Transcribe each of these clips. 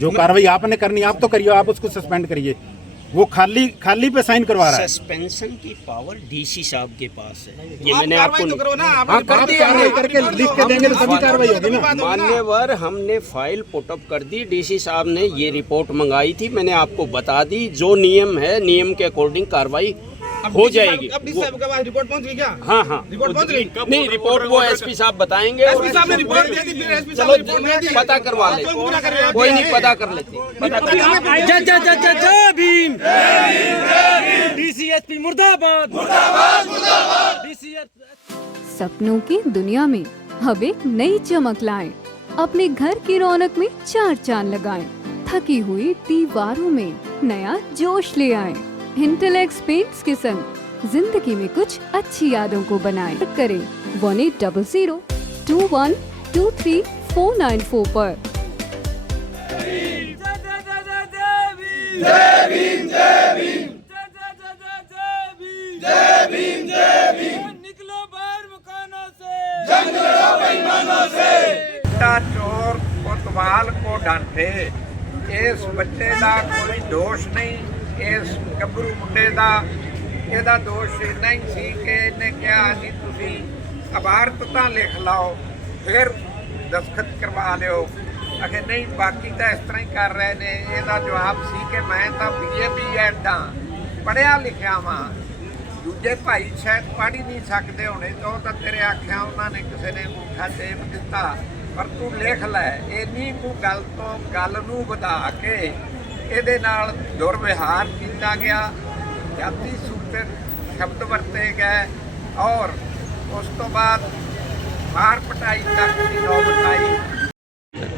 जो कार्रवाई आपने करनी आप तो करिए, आप उसको सस्पेंड करिए। वो खाली पे साइन करवा रहा है। सस्पेंशन की पावर डीसी साहब के पास है। ये मैंने आपको हाँ, कार्रवाई करके लिख के देंगे तो तभी कार्रवाई होगी ना। मान्यवर, हमने फाइल पुटअप कर दी। डीसी साहब ने ये रिपोर्ट मंगाई थी, मैंने आपको बता दी। जो नियम है, नियम के अकॉर्डिंग कार्रवाई हो जाएगी। अब डीसी साहब के पास रिपोर्ट पहुंच गई क्या? हाँ हाँ, रिपोर्ट पहुंच गई? नहीं, रिपोर्ट वो एसपी साहब बताएंगे। एसपी साहब ने रिपोर्ट दे दी, फिर एसपी साहब चलो ने रिपोर्ट दे दी। पता करवा ले, कोई नहीं, पता कर लेते। जय भीम, डीसीएसपी मुर्दाबाद, मुर्दाबाद, मुर्दाबाद। सपनों की दुनिया में अब एक नई चमक लाएं। अपने घर की रौनक में चार चांद लगाएं। थकी हुई दीवारों में नया जोश ले आएं। इंटेलेक्स पेंट्स के संग जिंदगी में कुछ अच्छी यादों को बनाएं। करें 180021232494 पर। निकलो बाहर मकानों से, जंग लड़ो बेईमानों से। चोर कोतवाल को डांटे। इस बच्चे का कोई दोष नहीं, इस गबरू मुंडे का ਇਹਦਾ ਦੋਸ਼ ਇੰਨਾ ਹੀ ਸੀ ਕਿ ਇਹਨੇ ਕਿਹਾ ਜੀ ਤੁਸੀਂ ਅਬਾਰਤਤਾ ਲਿਖ ਲਾਓ, ਫਿਰ ਦਸਖਤ ਕਰਵਾ ਲਿਓ। ਅਖੇ ਨਹੀਂ, ਬਾਕੀ ਤਾਂ ਇਸ ਤਰ੍ਹਾਂ ਹੀ ਕਰ ਰਹੇ ਨੇ। ਇਹਦਾ ਜਵਾਬ ਸੀ ਕਿ ਮੈਂ ਤਾਂ BA BEd ਪੜ੍ਹਿਆ ਲਿਖਿਆ ਵਾਂ, ਦੂਜੇ ਭਾਈ ਸ਼ਾਇਦ ਪੜ੍ਹ ਹੀ ਨਹੀਂ ਸਕਦੇ ਹੋਣੇ, ਤਾਂ ਉਹ ਤਾਂ ਤੇਰੇ ਆਖਿਆ ਉਹਨਾਂ ਨੇ ਕਿਸੇ ਨੇ ਅੰਗੂਠਾ ਟੇਪ ਦਿੱਤਾ, ਪਰ ਤੂੰ ਲਿਖ ਲੈ। ਇੰਨੀ ਤੂੰ ਗੱਲ ਤੋਂ ਗੱਲ ਨੂੰ ਵਧਾ ਕੇ ਇਹਦੇ ਨਾਲ ਦੁਰਵਿਹਾਰ ਕੀਤਾ ਗਿਆ, जाति सूचक शब्द बरते गए और उस तो बाद मार पटाई तक की नौबत आई।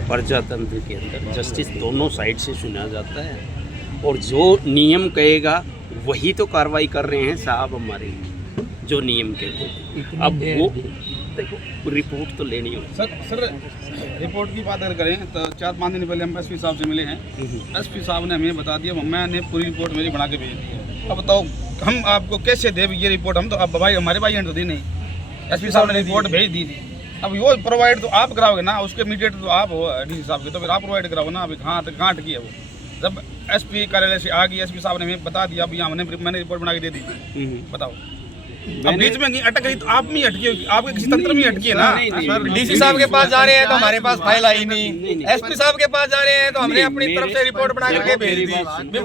प्रजातंत्र के अंदर जस्टिस दोनों साइड से सुना जाता है और जो नियम कहेगा वही तो कार्रवाई कर रहे हैं साहब हमारे, जो नियम कहते। अब वो देखो, रिपोर्ट तो लेनी होगी। सर रिपोर्ट की बात अगर करें तो 4-5 दिन पहले हम एसपी साहब से मिले हैं। एसपी साहब ने हमें बता दिया, मैंने पूरी रिपोर्ट मेरी बना के भेज दी है। अब बताओ हम आपको कैसे दे ये रिपोर्ट? हम तो अब भाई हमारे भाई तो दी नहीं, एसपी साहब ने रिपोर्ट भेज दी थी। अब वो प्रोवाइड तो आप कराओगे ना, उसके मीडिएटर तो आप हो डीसी साहब के, तो फिर आप प्रोवाइड कराओ ना। अभी कहाँ तक गांठ की है वो? जब एसपी कार्यालय से आ गई, एसपी साहब ने हमें बता दिया, अभी मैंने रिपोर्ट बना के दे दी थी। बताओ, अब बीच में अटक गई तो आप में अटकी होगी, आपके किसी तंत्र में अटकी है ना। डीसी साहब के पास जा रहे हैं तो हमारे पास फाइल आई नहीं, एसपी साहब के पास जा रहे हैं तो हमने अपनी तरफ से रिपोर्ट बना करके भेज दी।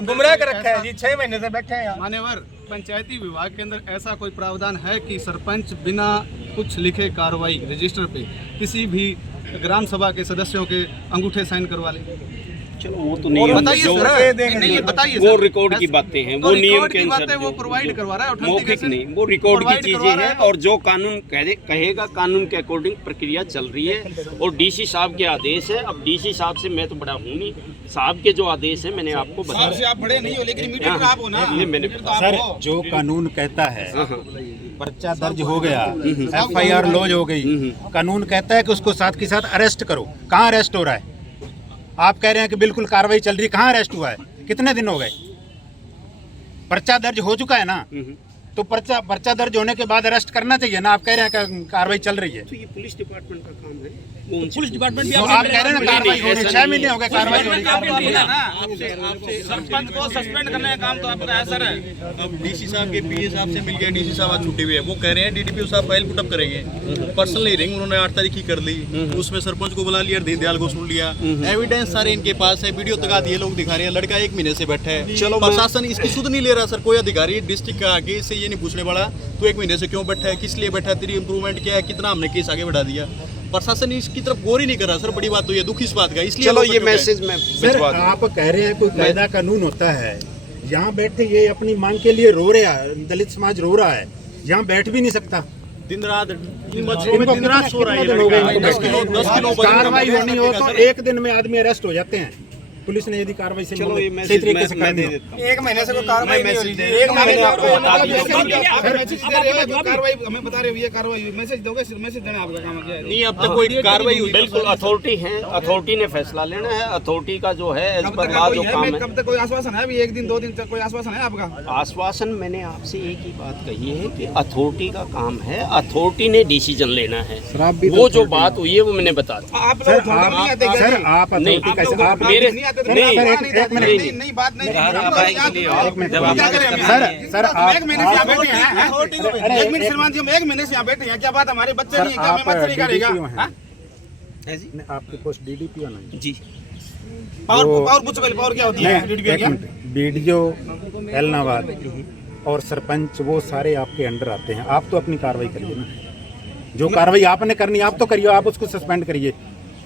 गुमराह कर रखा है जी, 6 महीने से बैठे हैं। मान्यवर, पंचायती विभाग के अंदर ऐसा कोई प्रावधान है कि सरपंच बिना कुछ लिखे कार्रवाई रजिस्टर पे किसी भी ग्राम सभा के सदस्यों के अंगूठे साइन करवा ले? चलो वो तो नहीं बताइए सर, नहीं बताइए, वो रिकॉर्ड की बातें हैं, वो नियम के अनुसार वो प्रोवाइड करवा रहा है, मौखिक नहीं, वो रिकॉर्ड की चीजें हैं। और जो कानून कहेगा, कानून के अकॉर्डिंग प्रक्रिया चल रही है। और डीसी साहब के आदेश है। अब डीसी साहब से मैं तो बड़ा हूँ नहीं, साहब के जो आदेश है मैंने आपको बताया। आप बड़े नहीं हो, लेकिन मीडिएटर आप हो ना। मैंने सर, जो कानून कहता है, पर्चा दर्ज हो गया, FIR लॉन्च हो गई, कानून कहता है कि उसको साथ के साथ अरेस्ट करो। कहाँ अरेस्ट हो रहा है? आप कह रहे हैं कि बिल्कुल कार्रवाई चल रही है, कहाँ अरेस्ट हुआ है? कितने दिन हो गए? पर्चा दर्ज हो चुका है ना, तो पर्चा दर्ज होने के बाद अरेस्ट करना चाहिए ना। आप कह रहे हैं कि कार्रवाई चल रही है, तो ये पुलिस डिपार्टमेंट का काम है। पुलिस डिपार्टमेंट भी तो आप कह रहे हैं ना कार्रवाई हो रही है, 6 महीने हो गए कार्रवाई हो रही है। सरपंच को सस्पेंड करने का काम तो आपका है सर। अब डीसी साहब के PA साहब से मिल गया, डीसी साहब आज छुट्टी हुई है, वो कह रहे हैं DDPO साहब फाइल पुटअप करेंगे। पर्सनल हियरिंग उन्होंने 8 तारीख की कर ली, उसमें सरपंच को बुला लिया, दीनदयाल को सुन लिया, एविडेंस सारे इनके पास है, वीडियो तक आती है, लोग दिखा रहे हैं। लड़का 1 महीने से बैठा है, चलो प्रशासन इसकी सुध नहीं ले रहा सर। कोई अधिकारी डिस्ट्रिक्ट का आगे से ये नहीं पूछने वाला तू 1 महीने से क्यों बैठा है, किस लिए बैठा है, तेरी इंप्रूवमेंट क्या है, कितना हमने केस आगे बढ़ा दिया। प्रशासन इसकी तरफ गौर ही नहीं कर रहा सर। बड़ी बात तो ये दुख इस बात का, इसलिए चलो ये मैसेज मैं सर, आप कह रहे हैं कोई कायदा कानून होता है, यहाँ बैठे ये अपनी मांग के लिए रो रहे हैं, दलित समाज रो रहा है, यहाँ बैठ भी नहीं सकता। दिन रात सो रहा है। कार्रवाई होनी हो तो 1 दिन में आदमी अरेस्ट हो जाते हैं। पुलिस ने यदि कार्रवाई से चलो ये सही तरीके से कर दी। 1 महीने से कोई कार्रवाई नहीं हो रही है। 1 महीने से कार्रवाई हमें बता रहे हो, ये कार्रवाई मैसेज दोगे, मैसेज देना आपका काम है। नहीं, अब तक कोई कार्रवाई हुई? बिल्कुल, अथॉरिटी है, अथॉरिटी ने फैसला लेना है। अथॉरिटी का जो है एज पर लॉ जो काम है। कब तक कोई आश्वासन है? अभी 1 दिन 2 दिन तक कोई आश्वासन है आपका? आश्वासन मैंने आपसे एक ही बात कही है कि अथॉरिटी का काम है, अथॉरिटी ने डिसीजन लेना है। वो जो बात हुई है वो मैंने बता दी। आप लोग नहीं आते क्या? सर, आप नहीं, अथॉरिटी कैसे? आप मेरे नहीं, एक मिनट। नहीं बात नहीं सर सर आप एक महीने से यहाँ बैठे हैं। एक मिनट श्रीमान जी, हम एक महीने से यहाँ बैठे हैं, क्या बात हमारे बच्चे नहीं है क्या? मैं मच्छरी का रहेगा आपकी पोस्ट DDP होना जी। पावर पूछो पहले, पावर क्या होती है? एक मिनट, BDO एलनाबाद और सरपंच वो सारे आपके अंडर आते हैं। आप तो अपनी कार्रवाई करिए ना, जो कार्रवाई आपने करनी आप तो करिए, आप उसको सस्पेंड करिए।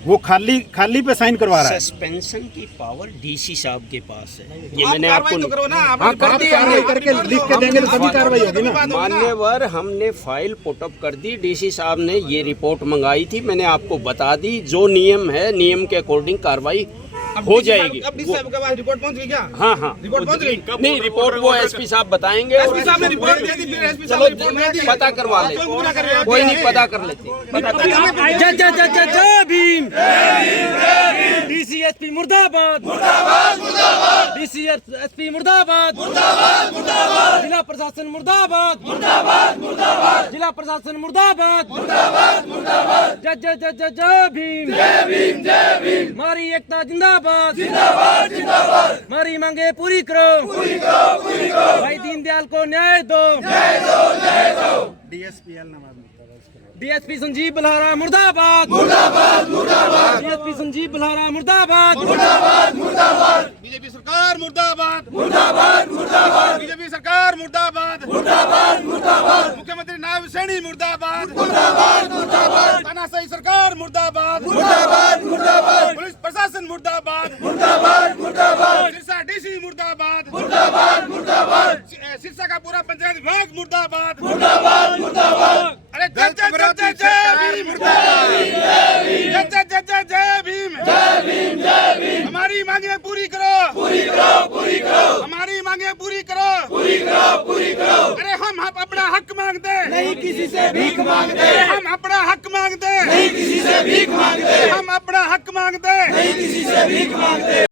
वो खाली पे साइन करवा रहा है। सस्पेंशन की पावर DC साहब के पास है, ये आप मैंने आपको कार्रवाई तो करो ना, आप हाँ, कार्रवाई करके लिख के देंगे तो तभी कार्रवाई होगी ना। मान्यवर हमने फाइल पुटअप कर दी, DC साहब ने ये रिपोर्ट मंगाई थी, मैंने आपको बता दी, जो नियम है नियम के अकॉर्डिंग कार्रवाई हो जाएगी। अब डीसी साहब के पास रिपोर्ट पहुंच गई क्या? हाँ हाँ रिपोर्ट पहुंच गई? नहीं, रिपोर्ट वो SP साहब बताएंगे। SP साहब ने रिपोर्ट दे दी, फिर SP साहब चलो ने रिपोर्ट दे दी। पता करवा ले, क्यों पूरा कर रहे हैं? कोई नहीं, पता कर लेते। जय भीम, DCSP मुर्दाबाद, DCSP मुर्दाबाद, जिला प्रशासन मुर्दाबाद, जिला प्रशासन मुर्दाबाद, जय जय जय जय जय भीम, हमारी एकता जिंदाबाद, हमारी मांगे पूरी करो, भाई दीनदयाल को न्याय दो, DSP संजीव बल्हारा मुर्दाबाद, DSP संजीव बल्हारा मुर्दाबाद, बीजेपी सरकार मुर्दाबाद, बीजेपी सरकार मुर्दाबाद, मुख्यमंत्री नायब सैनी मुर्दाबाद, तानाशाही सरकार मुर्दाबाद, पुलिस प्रशासन मुर्दाबाद, सिरसा DC मुर्दाबाद, सिरसा का पूरा पंचायत विभाग मुर्दाबाद, अरे जय जय जय जय जय भीम, जय जय जय जय जय भीम, हमारी मांगे पूरी करो, हमारी मांगे पूरी करो, अरे हम अपना हक मांगते नहीं, किसी से भीख मांगते, हम अपना हक मांगते नहीं, किसी से भीख मांगते, हम अपना हक मांगते नहीं, किसी से भीख मांगते।